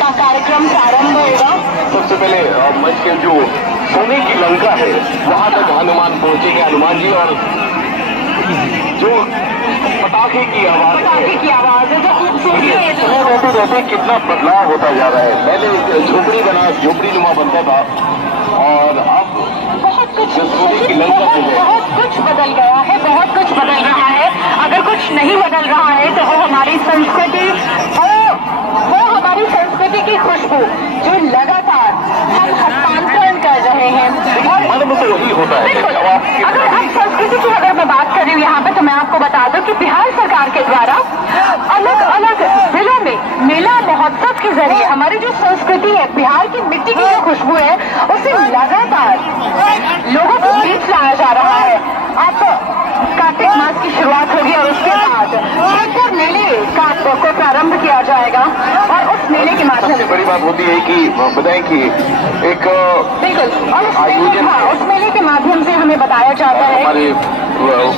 का कार्यक्रम प्रारंभ होगा। सबसे पहले मंच के जो सोने की लंका है वहां तक हनुमान पहुंचेंगे, हनुमान जी, और जो पटाखे की आवाज है जो खूबसूरती है, रहते रहते कितना बदलाव होता जा रहा है। पहले झोपड़ी बना, झोपड़ी नुमा बनता था, और अब बहुत कुछ सोने की लंका बहुत कुछ बदल गया है, बहुत कुछ बदल रहा है। अगर कुछ नहीं बदल रहा है तो वो हमारी संस्कृति, वो हमारी संस्कृति की खुशबू जो लगातार हम हस्तांतरण कर रहे हैं। और तो वही होता है। बिल्कुल, अगर अब संस्कृति की अगर मैं बात कर रही हूँ यहाँ पे, तो मैं आपको बता दूं कि बिहार सरकार के द्वारा अलग अलग जिलों में मेला महोत्सव के जरिए हमारी जो संस्कृति है, बिहार की मिट्टी की जो खुशबू है, उसे लगातार लोगों के बीच लाया जा रहा है। अब कार्तिक मास की शुरुआत होगी और उसके बाद खेतर मेले को प्रारंभ किया जाएगा, और उस मेले के माध्यम सबसे बड़ी बात होती है कि बताएं कि एक बिल्कुल, और उस मेले के माध्यम से हमें बताया जाता है, हमारे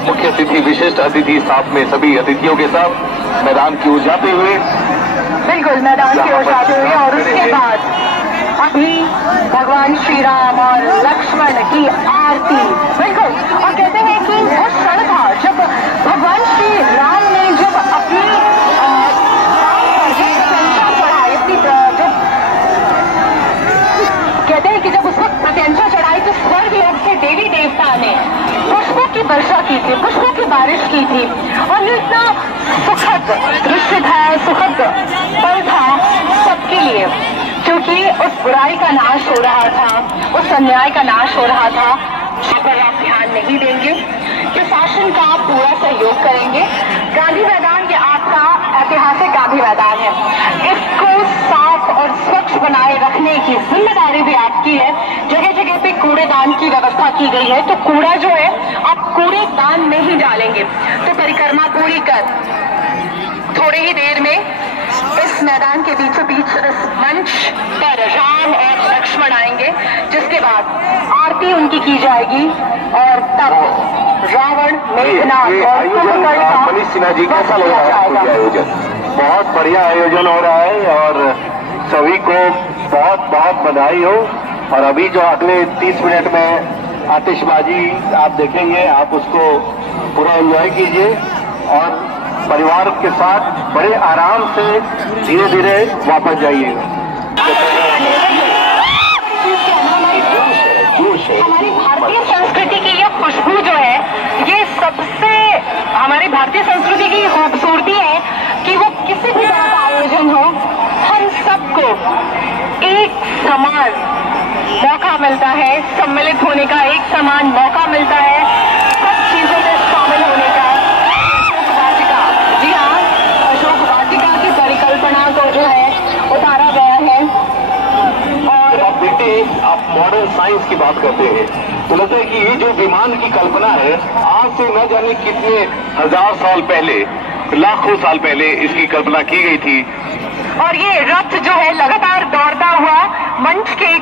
मुख्य अतिथि, विशिष्ट अतिथि साथ में सभी अतिथियों के साथ मैदान की ओर जाते हुए, बिल्कुल मैदान की ओर जाते हुए, और उसके बाद अभी भगवान श्री राम और लक्ष्मण की आरती। बिल्कुल, और कहते हैं कि वो क्षण था जब भगवान श्री राम ने जब अपनी चढ़ाई, अपनी जब कहते हैं कि जब उस वक्त प्रत्यंचा चढ़ाई तो स्वर्ग लोक से देवी देवता ने पुष्पों की वर्षा की थी, पुष्पों की बारिश की थी, और ये इतना सुखद दृश्य था, सुखद पल था सबके लिए, क्योंकि उस बुराई का नाश हो रहा था, उस अन्याय का नाश हो रहा था। अगर आप ध्यान नहीं देंगे, प्रशासन का आप पूरा सहयोग करेंगे। गांधी मैदान ये आपका ऐतिहासिक गांधी मैदान है, इसको साफ और स्वच्छ बनाए रखने की जिम्मेदारी भी आपकी है। जगह जगह पे कूड़ेदान की व्यवस्था की गई है, तो कूड़ा जो है आप कूड़ेदान में ही डालेंगे। तो परिक्रमा पूरी कर थोड़ी ही देर में इस मैदान के बीचों बीच इस मंच पर राम और लक्ष्मण आएंगे, जिसके बाद आरती उनकी की जाएगी, और तब रावण, मेघनाथ और कुंभकर्ण मनीष सिन्हा जी, कैसा लग रहा है आयोजन? बहुत बढ़िया आयोजन हो रहा है, और सभी को बहुत बहुत बधाई हो। और अभी जो अगले 30 मिनट में आतिशबाजी आप देखेंगे, आप उसको पूरा एंजॉय कीजिए, और परिवार के साथ बड़े आराम से धीरे धीरे वापस जाइएगा। हमारी भारतीय संस्कृति की ये खुशबू जो है, ये सबसे हमारी भारतीय संस्कृति की खूबसूरती है कि वो किसी भी तरह का आयोजन हो, हम सबको एक समान मौका मिलता है, सम्मिलित होने का एक समान मौका मिलता है, सब चीजों में शामिल होने का। जी हाँ, अशोक वाटिका की परिकल्पना को जो है उतारा गया है। और आप देखते हैं, आप मॉडर्न साइंस की बात करते हैं, तो लगता है कि ये जो विमान की कल्पना है, आज से न जाने कितने हजार साल पहले, लाखों साल पहले इसकी कल्पना की गई थी। और ये रथ जो है लगातार दौड़ता हुआ मंच के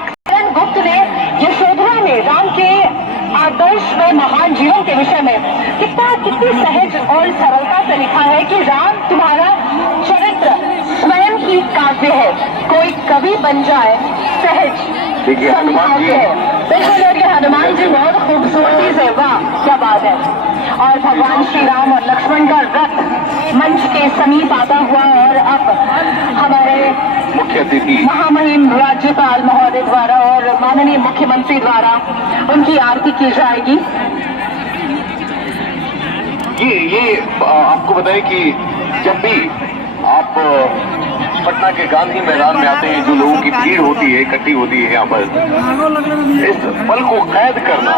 गुप्त ने यशोधरा में राम के आदर्श में, महान जीवन के विषय में कितनी सहज और सरलता से लिखा है कि राम तुम्हारा चरित्र स्वयं ही काव्य है, कोई कवि बन जाए सहज संभाव्य है। बिल्कुल, और ये हनुमान जी बहुत खूबसूरती से, वाह क्या बात है। और भगवान श्री राम और लक्ष्मण का रथ मंच के समीप आता हुआ, और अब हमारे मुख्य अतिथि महामहिम राज्यपाल महोदय द्वारा और माननीय मुख्यमंत्री द्वारा उनकी आरती की जाएगी। ये आपको बताएं कि जब भी आप पटना के गांधी मैदान में आते हैं, जो लोगों की भीड़ होती है, इकट्ठी होती है यहाँ पर, इस पल को कैद करना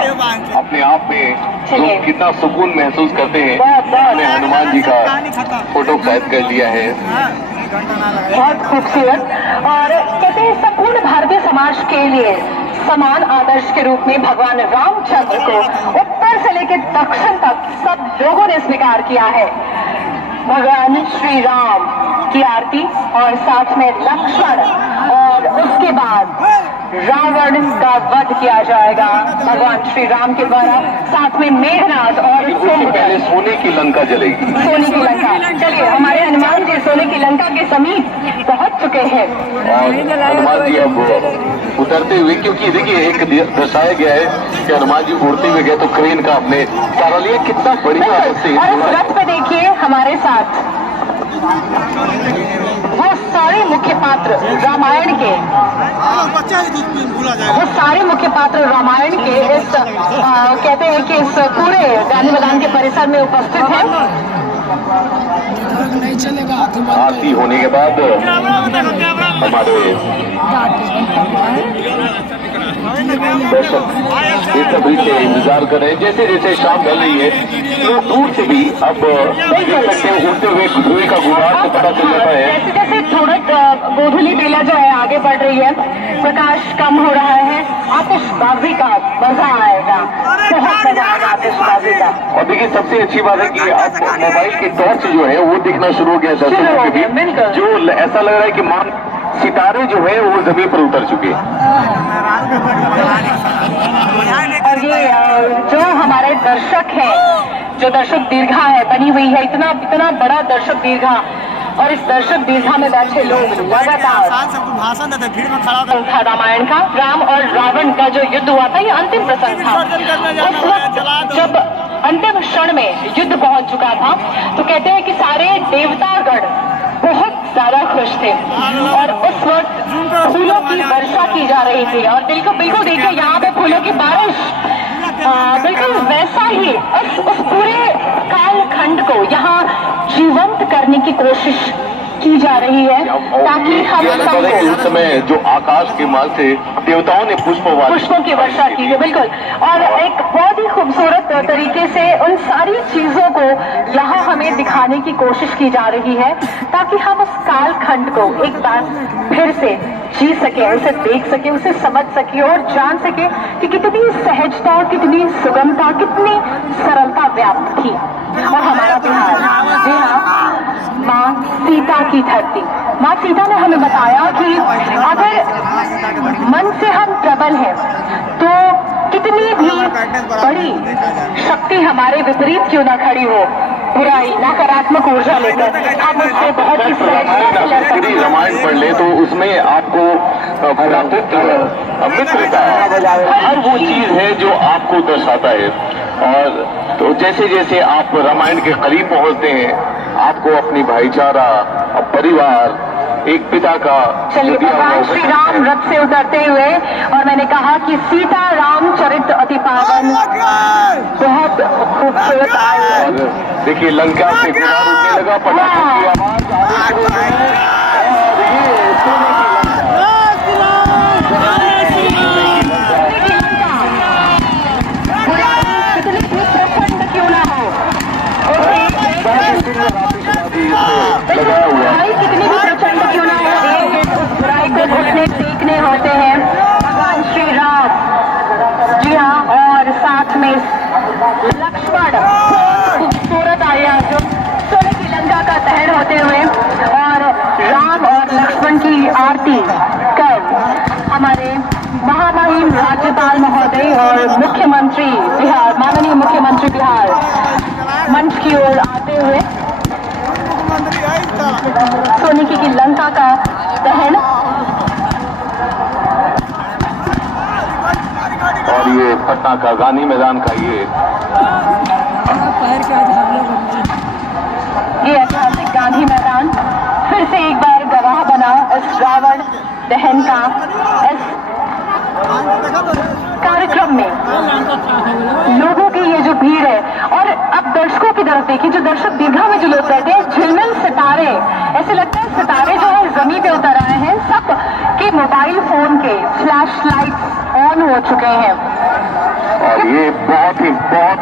अपने आप में लोग कितना सुकून महसूस करते हैं। हमने हनुमान जी का फोटो कैद कर लिया है, बहुत खूबसूरत। और कहते हैं संपूर्ण भारतीय समाज के लिए समान आदर्श के रूप में भगवान रामचंद्र को उत्तर से लेकर दक्षिण तक सब लोगों ने स्वीकार किया है। भगवान श्री राम की आरती, और साथ में लक्ष्मण, और उसके बाद रावण का वध किया जाएगा भगवान श्री राम के द्वारा, साथ में मेघनाथ और पहले सोने की लंका जलेगी। सोने की लंका, चलिए हमारे हनुमान जी सोने की लंका के समीप पहुंच चुके चुके हैं। और हनुमान जी अब उतरते हुए, क्योंकि देखिए एक दर्शाया गया है कि हनुमान जी उड़ते हुए गए तो क्रेन का आपने सहारा लिया, कितना बढ़िया से। और इस रथ पे देखिए हमारे साथ वो सारे मुख्य पात्र रामायण के, वो सारे मुख्य पात्र रामायण के इस कहते हैं कि इस पूरे गांधी मैदान के परिसर में उपस्थित हैं। आरती होने के बाद हमारे दर्शक इस सभी से इंतजार कर रहे हैं। जैसे जैसे शाम ढल रही है तो दूर से भी अब देख सकते हैं उड़ते हुए धुएं का गुबार से पता चल जाता है। जैसे जैसे थोड़ा गोधूली बेला जो है आगे बढ़ रही है, प्रकाश कम हो रहा है, आतिशबाजी का मजा आएगा, बहुत मजा आएगा आतिशबाजी का। और देखिए सबसे अच्छी बात है कि अब मोबाइल की टॉर्च जो है वो दिखना शुरू हो गया दर्शकों के भी, जो ऐसा लग रहा है कि मान सितारे जो है वो जमीन पर उतर चुके हैं। और ये जो हमारे दर्शक हैं, जो दर्शक दीर्घा है बनी हुई है, इतना बड़ा दर्शक दीर्घा, और इस दर्शक दीर्घा में बैठे लोग लगातार भाषण देते भीड़ में खड़ा था। रामायण का राम और रावण का जो युद्ध हुआ था, ये अंतिम प्रसंग था। उस वक्त जब अंतिम क्षण में युद्ध पहुंच चुका था तो कहते हैं कि सारे देवतागण बहुत ज्यादा खुश थे और उस वक्त फूलों की वर्षा की जा रही थी। और बिल्कुल देखिए यहाँ पे फूलों की बारिश, बिल्कुल वैसा ही उस पूरे कालखंड को यहाँ जीवंत करने की कोशिश की जा रही है, ताकि हम सबको उस समय जो आकाश के माल से देवताओं ने पुष्पों की वर्षा की है। बिल्कुल, और एक बहुत ही खूबसूरत तरीके से उन सारी चीजों को यहाँ हमें दिखाने की कोशिश की जा रही है, ताकि हम उस कालखंड को एक बार फिर से जी सके, उसे देख सके, उसे समझ सके और जान सके कि कितनी सहजता, कितनी सुगमता, कितनी सरलता व्याप्त थी। और हमारा बिहार, जी हाँ, माँ सीता की धरती, माँ सीता ने हमें बताया कि अगर मन से हम प्रबल हैं तो कितनी भी बड़ी शक्ति हमारे विपरीत क्यों ना खड़ी हो, बुराई नकारात्मक ऊर्जा लेकर हम उससे बहुत ही सहजता लड़ सकते हैं। रामायण पढ़ ले तो उसमें आपको मित्रता हर वो चीज है जो आपको दर्शाता है। और तो जैसे जैसे आप रामायण के करीब पहुंचते हैं, आपको अपनी भाईचारा, परिवार, एक पिता का। चलिए, भगवान श्री राम रथ से उतरते हुए, और मैंने कहा कि सीता राम चरित अति पावन, बहुत खूबसूरत आए। देखिए लंका से गुबार उठने लगा, पटाखों की आवाज आने शुरू हो गई और ये सोने की कितनी भी प्रचंड क्यों ना हो, एक उस बुराई को घुटने टेकने होते हैं भगवान श्री राम, जी हाँ, और साथ में लक्ष्मण, खूबसूरत आया जो सोने की लंका का दहन होते हुए, और राम और लक्ष्मण की आरती कर हमारे महामहिम राज्यपाल महोदय और मुख्यमंत्री बिहार, माननीय मुख्यमंत्री बिहार मंच की ओर आते हुए सोने की लंका का दहन। और ये पटना का गांधी मैदान का ये ऐतिहासिक गांधी मैदान फिर से एक बार गवाह बना इस रावण दहन का। इस कार्यक्रम में लोगों की ये जो भीड़ है, और अब दर्शकों की तरफ देखिए, जो दर्शक दीर्घा में जो लोग बैठे हैं, झिलमिल सितारे, ऐसे लगता है सितारे जो है जमीन पे उतर आए हैं। सब के मोबाइल फोन के फ्लैश लाइट्स ऑन हो चुके हैं। और ये बहुत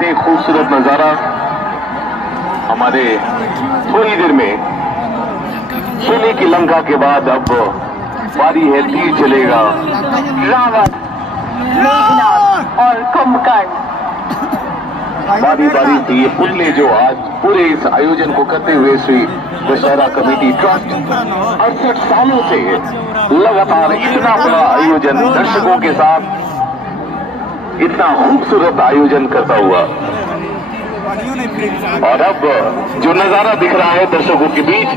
ही खूबसूरत नजारा। हमारे थोड़ी देर में सोने की लंका के बाद अब बारी है तीर चलेगा रावण, मेघनाथ और कुंभकर्ण। बारी से ये पुतले जो आज पूरे इस आयोजन को करते हुए श्री दशहरा कमेटी ट्रस्ट 68 सालों से लगातार इतना बड़ा आयोजन दर्शकों के साथ, इतना खूबसूरत आयोजन करता हुआ गाड़ियों नहीं फ्री में। और अब जो नजारा दिख रहा है दर्शकों के बीच,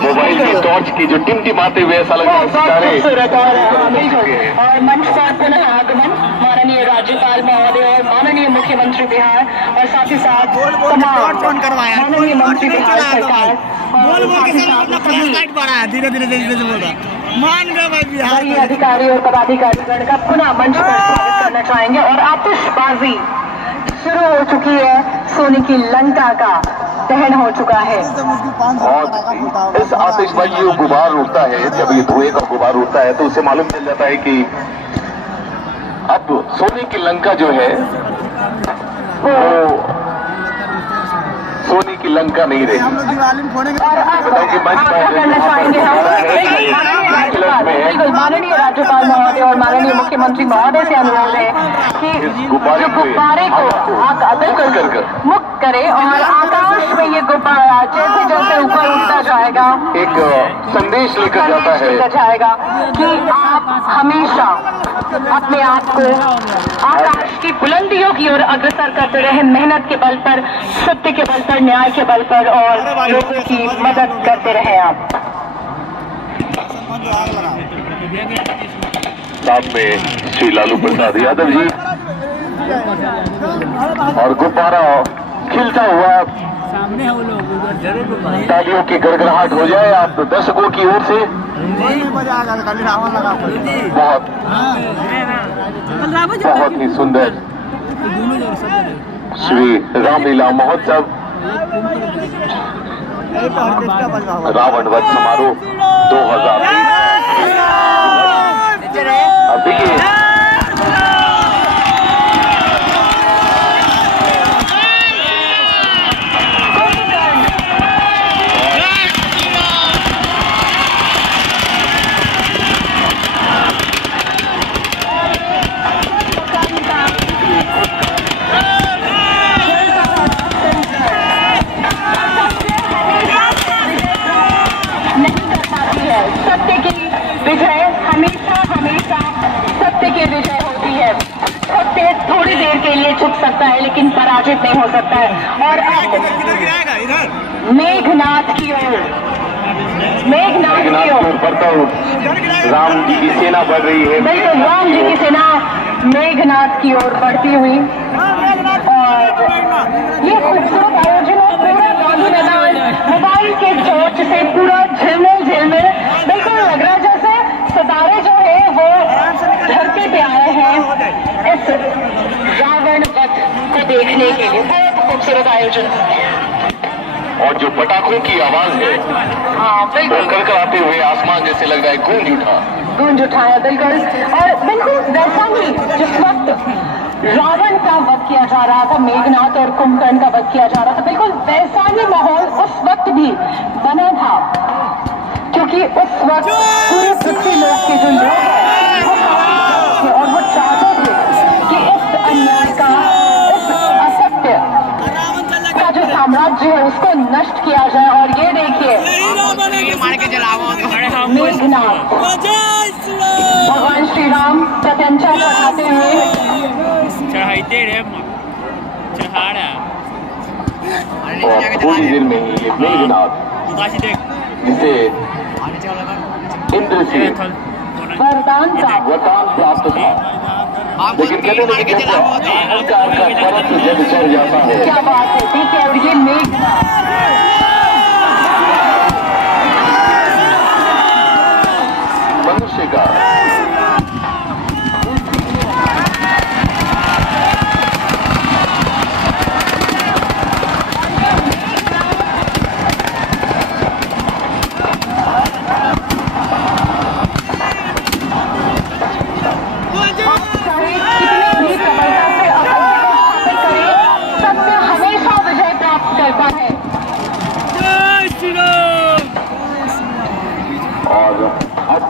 मोबाइल की टॉर्च की जो टिमटिमाते हुए ऐसा लग रहा है सितारे। और मंच पर पुनः आगमन माननीय राज्यपाल महोदय और माननीय मुख्यमंत्री बिहार और साथ ही साथ कौन करवाया? माननीय मंत्री बिहार सरकार बोल बोल के सर अपना फ्लैशलाइट बढ़ा है, धीरे धीरे धीरे धीरे बोल रहा। मान गए भाई बिहार वरीय अधिकारी और पदाधिकारीगण का पुनः मंच पर स्वागत करना चाहेंगे। और आतिशबाजी शुरू हो चुकी है, सोने की लंका का दहन हो चुका है। और इस आतिशबाजी जो गुबार उड़ता है, जब ये धुएं का गुबार उड़ता है तो उससे मालूम चल जाता है कि अब सोने की लंका जो है वो सोने की लंका नहीं रही। हम लोग दिवाली में फोड़ेंगे। और अब करना चाहेंगे हम बिल्कुल माननीय राज्यपाल महोदय और माननीय मुख्यमंत्री महोदय से अनुरोध है कि जो गुब्बारे को बिल्कुल मुक्त करे और आकाश में ये गुब्बारा जैसे जैसे ऊपर उठता जाएगा एक संदेश लेकर जाता है जाएगा कि आप हमेशा अपने आप को आकाश की बुलंदियों की ओर अग्रसर करते रहे, मेहनत के बल पर, सत्य के बल पर, न्याय के बल पर और लोगों की मदद करते रहे आप। साथ में श्री लालू प्रसाद यादव जी और गुब्बारा खिलता हुआ सामने है वो लोग तालियों की गड़गड़ाहट हो जाए आप तो दर्शकों की ओर से खाली रावण लगा बहुत बहुत ही सुंदर श्री रामलीला महोत्सव रावण वध समारोह 2020 अभी सत्य की विजय हमेशा हमेशा सत्य की विजय होती है। सत्य थोड़ी देर के लिए झुक सकता है लेकिन पराजित नहीं हो सकता है। और अब मेघनाथ की ओर बढ़ता हूँ राम जी की सेना बढ़ रही है। बिल्कुल राम जी की सेना मेघनाथ की ओर बढ़ती हुई और ये खूबसूरत आयोजन है। पूरा गांधी मैदान मोबाइल के टॉर्च से पूरा झिलमिल झिलमिल बिल्कुल लग रहा है जैसे सितारे जो है वो धरती पे आए हैं इस रावण वध को देखने के लिए। बहुत खूबसूरत आयोजन और जो पटाखों की आवाज है हाँ बिल्कुल कड़कड़ाते हुए आसमान जैसे लग रहा है गूंज उठाया बिल्कुल। और बिल्कुल वैसा ही जिस वक्त रावण का वध किया जा रहा था, मेघनाथ और कुंभकर्ण का वध किया जा रहा था, बिल्कुल वैसा ही माहौल उस वक्त भी बना था क्योंकि उस वक्त पूरे पृथ्वी लोक के जो लोग हैं वो थे और वो चाहते थे कि इस अन्याय का, इस असत्य का जो साम्राज्य है उसको नष्ट किया जाए। और ये देखिए मेघनाथ भगवान श्री राम प्रत्यंचा चढ़ाते हुए और थोड़ी देर में ही ये मेघनाथ जिसे इंद्र से वरदान प्राप्त था, लेकिन कहते हैं कि अहंकार का परत जब चढ़ जाता है। क्या बात है, ठीक है। और ये मेघनाथ मनुष्य का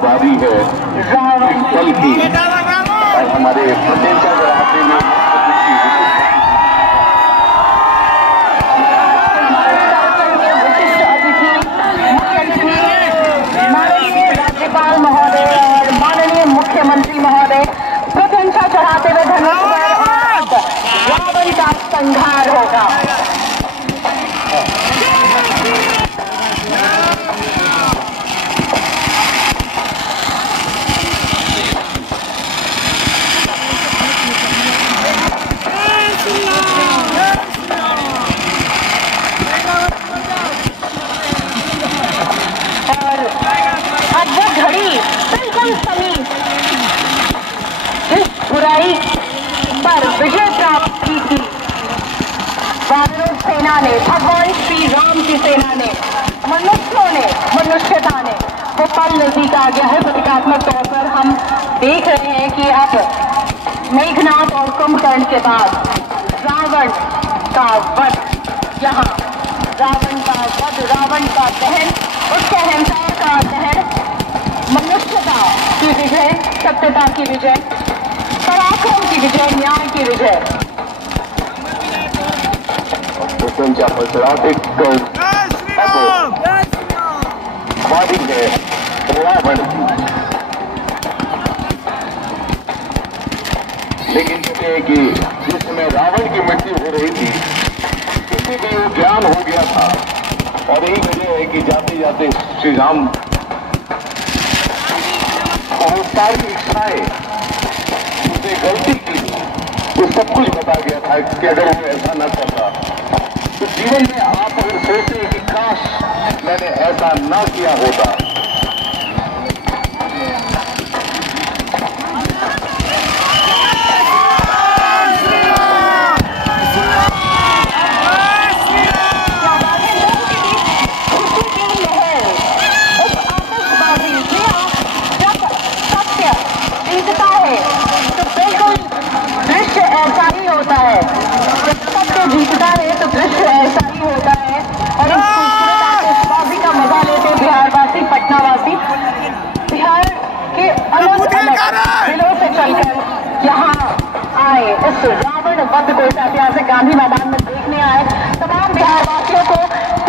बारी है कल की और हमारे प्रत्येक हाथी में माननीय राज्यपाल महोदय और माननीय मुख्यमंत्री महोदय प्रशंसा चढ़ाते हुए धनुष पर रावण का संहार होगा। पर विजय प्राप्त की थी वानरों सेना ने, भगवान श्री राम की सेना ने, मनुष्यों ने, मनुष्यता ने, वो पल नजदीक आ गया है। प्रतीकात्मक तौर पर हम देख रहे हैं कि अब मेघनाथ और कुंभकर्ण के बाद रावण का वध, यहाँ रावण का वध, रावण का दहन, उच्च अहिंसा का दहन, मनुष्यता की विजय, सत्यता की विजय, पराक्रम की विजय, न्याय की विजय। त्यांच्या पश्चात वादी है रावण की, लेकिन कहते हैं कि जिस समय रावण की मृत्यु हो रही थी किसी भी वो ज्ञान हो गया था, और यही वजह है कि जाते जाते श्री राम और सारी इच्छाएं उसने गलती की, वो सब कुछ बता गया था कि अगर वो ऐसा न करता तो जीवन में आप अगर सोचते कि काश मैंने ऐसा न किया होता, सत्य जीतता है तो दृश्य ऐसा ही होता है। और इस खूबसूरत आतिशबाजी का मजा लेते बिहारवासी, पटनावासी, बिहार के अलग अलग जिलों से चलकर यहाँ आए, इस रावण वध को, इस ऐतिहासिक गांधी मैदान में देखने आए। तमाम बिहारवासियों को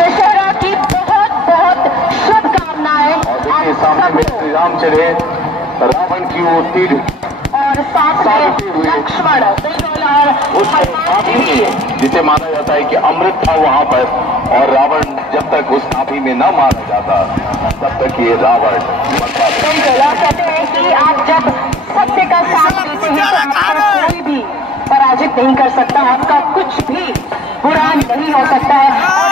दशहरा की बहुत बहुत शुभकामनाएं। और सामने में श्री राम चढ़े रावण की वो तीर और साथ में लक्ष्मण, बिल्कुल, और उस नाभि में, जिसे माना जाता है कि अमृत था वहां पर, और रावण जब तक उस नाभि में न मारा जाता तब तक ये रावण मरता था। बिल्कुल, और कहते हैं कि आप जब सत्य का साथ देते हैं तो आपको कोई भी पराजित नहीं कर सकता, आपका कुछ भी बुरा नहीं हो सकता है।